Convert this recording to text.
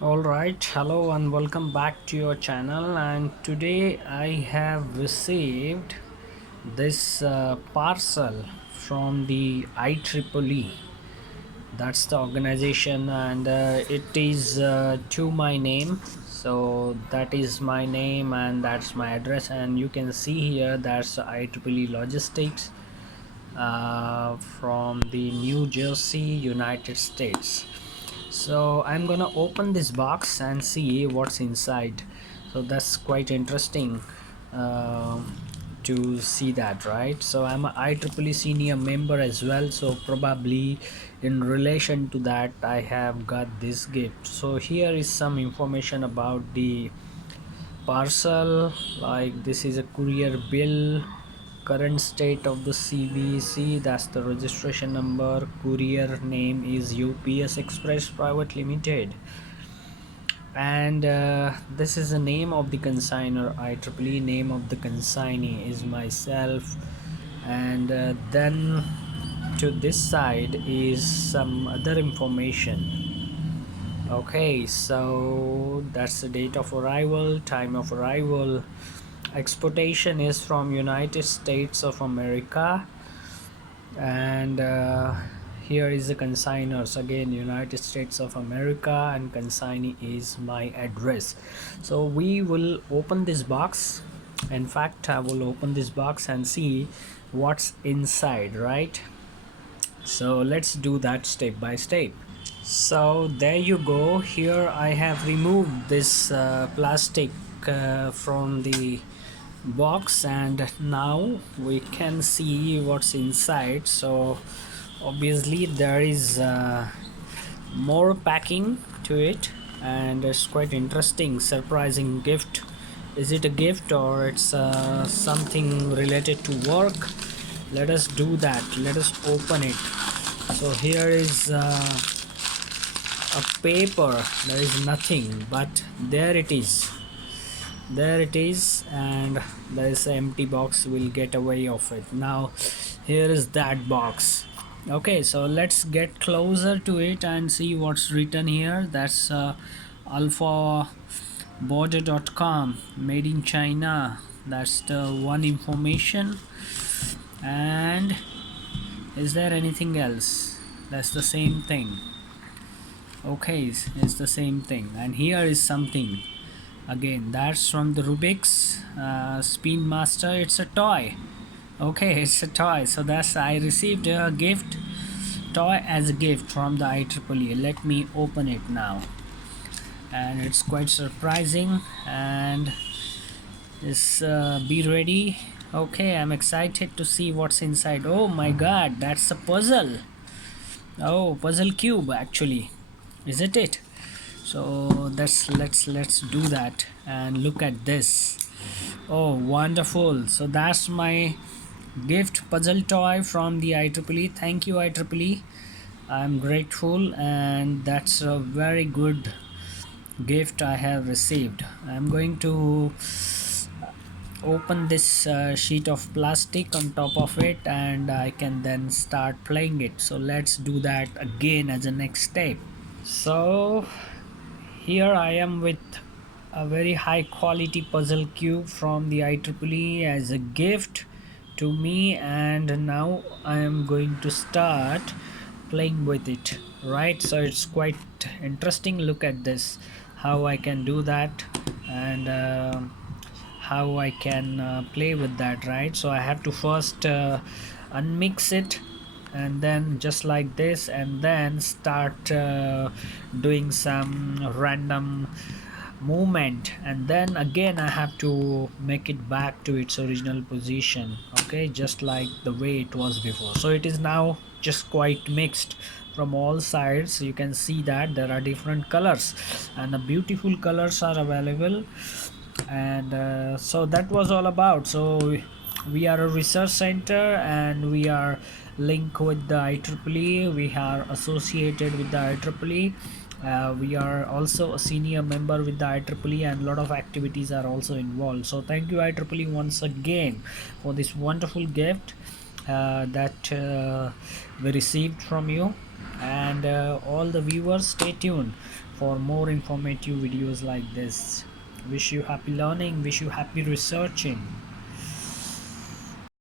Alright, hello and welcome back to your channel. And today I have received this parcel from the IEEE. That's the organization, and it is to my name. So that is my name and that's my address. And you can see here that's IEEE Logistics from the New Jersey, United States. So I'm gonna open this box and see what's inside. So that's quite interesting uh, to see that, right? So I'm a IEEE senior member as well, so probably in relation to that I have got this gift. So here is some information about the parcel. Like, this is a courier bill, current state of the CBC, that's the registration number, courier name is UPS Express Private Limited, and this is the name of the consigner IEEE. Name of the consignee is myself, and then to this side is some other information. Okay, so that's the date of arrival, time of arrival. Exportation is from United States of America, and here is the consigners again, United States of America, and consignee is my address. So we will open this box. In fact, I will open this box and see what's inside, right? So let's do that step by step. So there you go. Here I have removed this plastic from the box, and now we can see what's inside. So obviously there is more packing to it, and it's quite interesting, surprising gift. Is it a gift or it's something related to work? Let us do that. Let us open it. So here is a paper. There is nothing, but there it is. There it is, and there is an empty box. We'll get away of it. Now here is that box. Okay, so let's get closer to it and see what's written here. That's alphaborder.com, made in China. That's the one information. And is there anything else? That's the same thing. Okay, it's the same thing. And here is something again, that's from the Rubik's Spin Master. It's a toy. Okay, it's a toy. So that's, I received a gift, toy as a gift from the IEEE. Let me open it now, and it's quite surprising. And it's be ready. Okay, I'm excited to see what's inside. Oh my god, that's a puzzle. Oh, puzzle cube actually, isn't it? So let's do that and look at this. Oh, wonderful. So that's my gift, puzzle toy from the IEEE. Thank you, IEEE. I'm grateful, and that's a very good gift I have received. I'm going to open this sheet of plastic on top of it, and I can then start playing it. So let's do that again as a next step. So here I am with a very high quality puzzle cube from the IEEE as a gift to me, and now I am going to start playing with it, right? So it's quite interesting. Look at this, how I can do that, and how I can play with that, right? So I have to first unmix it, and then just like this, and then start doing some random movement, and then again I have to make it back to its original position. Okay, just like the way it was before. So it is now just quite mixed from all sides. You can see that there are different colors, and the beautiful colors are available. And so that was all about. So we are a research center, and we are linked with the IEEE. We are associated with the IEEE. We are also a senior member with the IEEE, and a lot of activities are also involved. So thank you, IEEE, once again for this wonderful gift that we received from you. And all the viewers, stay tuned for more informative videos like this. Wish you happy learning, wish you happy researching.